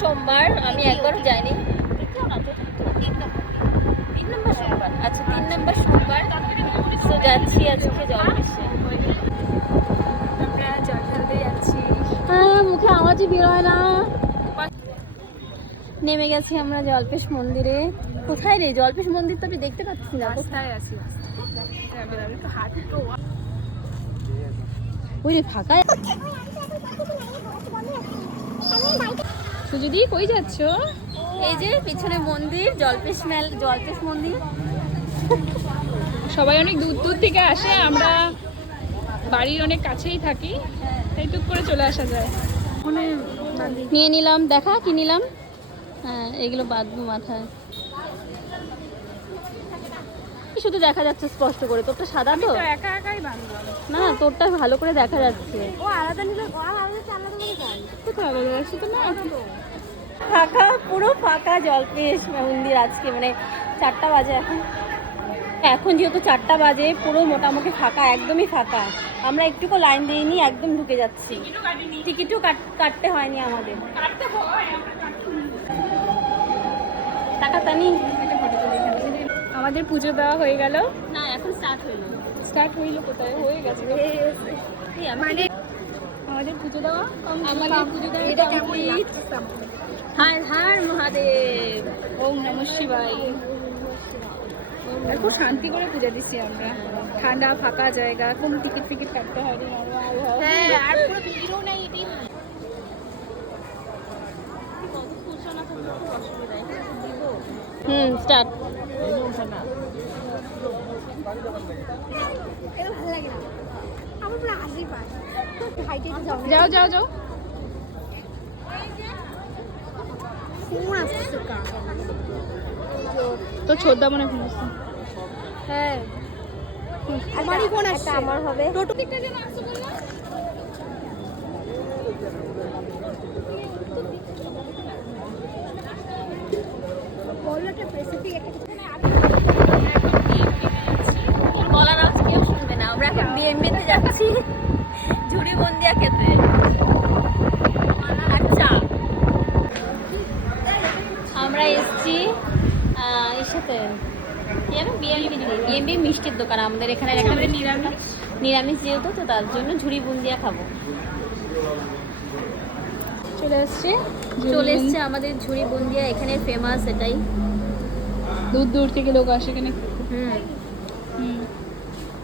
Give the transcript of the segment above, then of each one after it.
সোমবার, আমি একবারও যাইনি। 3 নম্বর সোমবার, আচ্ছা 3 নম্বর সোমবার তো যাচ্ছি আজকে জলপেশে। আমরা জল ঢালতে যাচ্ছি। মুখে আওয়াজই বের হয় না। নেমে গেছি আমরা জলপেশ মন্দিরে। কোথায় রে জলপেশ মন্দির? তো আমি দেখতে পাচ্ছি না। কোথায় আছি? একটু হাঁটি তো। ওই রে ফাঁকা। সুজুদি কই যাচ্ছ? এই যে পিছনে মন্দির, জলপেশ মন্দির। সবাই অনেক দূর দূর থেকে আসে, আমরা বাড়ির অনেক কাছেই থাকি, তাই টুক করে চলে আসা যায়। নিয়ে নিলাম, দেখা কি নিলাম। হ্যাঁ, এগুলো বাঁধবো মাথায়। শুধু দেখা যাচ্ছে স্পষ্ট করে। তোরটা সাদা তো? একা একাই বাঁধবো। না না, তোরটা ভালো করে দেখা যাচ্ছে। ও আলাদা নিলে আলাদা করে গান। কোথায় আলাদা আছে তো না? ফাঁকা, পুরো ফাঁকা জলপেশ মন্দির আজকে, মানে 4টা বাজে এখন। এখন যেহেতু 4টা বাজে, পুরো মোটামুটি ফাঁকা, একদমই ফাঁকা। আমরা একটুকু লাইন দিইনি, একদম ঢুকে যাচ্ছি। টিকিটও কাটতে হয়নি আমাদের। টাকা তানি। আমাদের পুজো দেওয়া হয়ে গেল। না, এখন স্টার্ট হইলো। স্টার্ট হইলো কোথায়? হয়ে গেছে। মানে আমাদের পুজো দেওয়া এটা কমপ্লিট। হর হর মহাদেব। ওম নমঃ শিবায়। আর খুব শান্তি করে পূজা দিচ্ছি আমরা। ঠান্ডা ফাঁকা জায়গা, কোনো টিকিট ফিকিট কাটতে হয়নি। হ্যাঁ, আর পুরো ভিড়ও নেই, এটাই ভালো। স্টার্ট। যাও যাও যাও। তো ছোটদা মনে হয়। হ্যাঁ, আমারই ফোন আসছে। আমার হবে। টোটো দিকটা যেন আসছে বললাম। গলার আওয়াজ কেউ শুনবে না। আমরা এখন বিএমবিতে যাচ্ছি ঝুড়ি বন্দিয়া খেতে। আচ্ছা, আমরা এসছি ইসাতে বিএমবি মিষ্টির দোকান। আমাদের এখানে একটা নিরামিষ যেহেতু, তো তার জন্য ঝুড়ি বুন্দিয়া খাবো। চলে এসছে আমাদের ঝুড়ি বুন্দিয়া, এখানে ফেমাস এটাই। দূর দূর থেকে লোক আসে এখানে। হুম,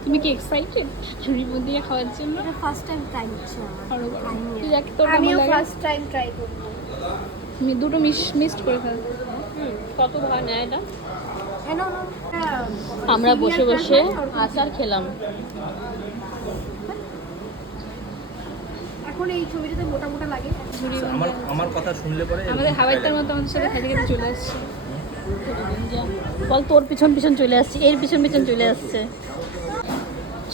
তুমি কি এক্সাইটেড ঝুড়ি বুন্দিয়া খাওয়ার জন্য? ফার্স্ট টাইম ট্রাই করছি। তুই দেখ তোর আমিও ফার্স্ট টাইম ট্রাই করব। তুমি দুটো মিক্সড করে খাও। কত ভালো না এটা। আমরা বসে বসে আচার খেলাম। এখন এই ছবিটাতে মোটা মোটা লাগে। আমার কথা শুনলে পরে আমাদের হাওয়াইটার মতো আমাদের সাথে খেতে খেতে চলে আসছে। বল, তোর পিছন পিছন চলে আসছে, এর পিছন পিছন চলে আসছে।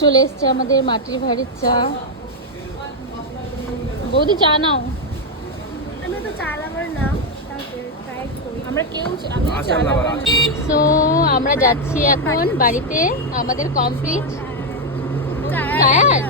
চলে এসছে আমাদের মাটির ভাঁড়ের চা। বৌদি চা নাও। আমি তো চা লাভার না, আমরা কেউ আচার লাভার। সো আমরা যাচ্ছি এখন বাড়িতে। আমাদের কমপ্লিট। টায়ার্ড?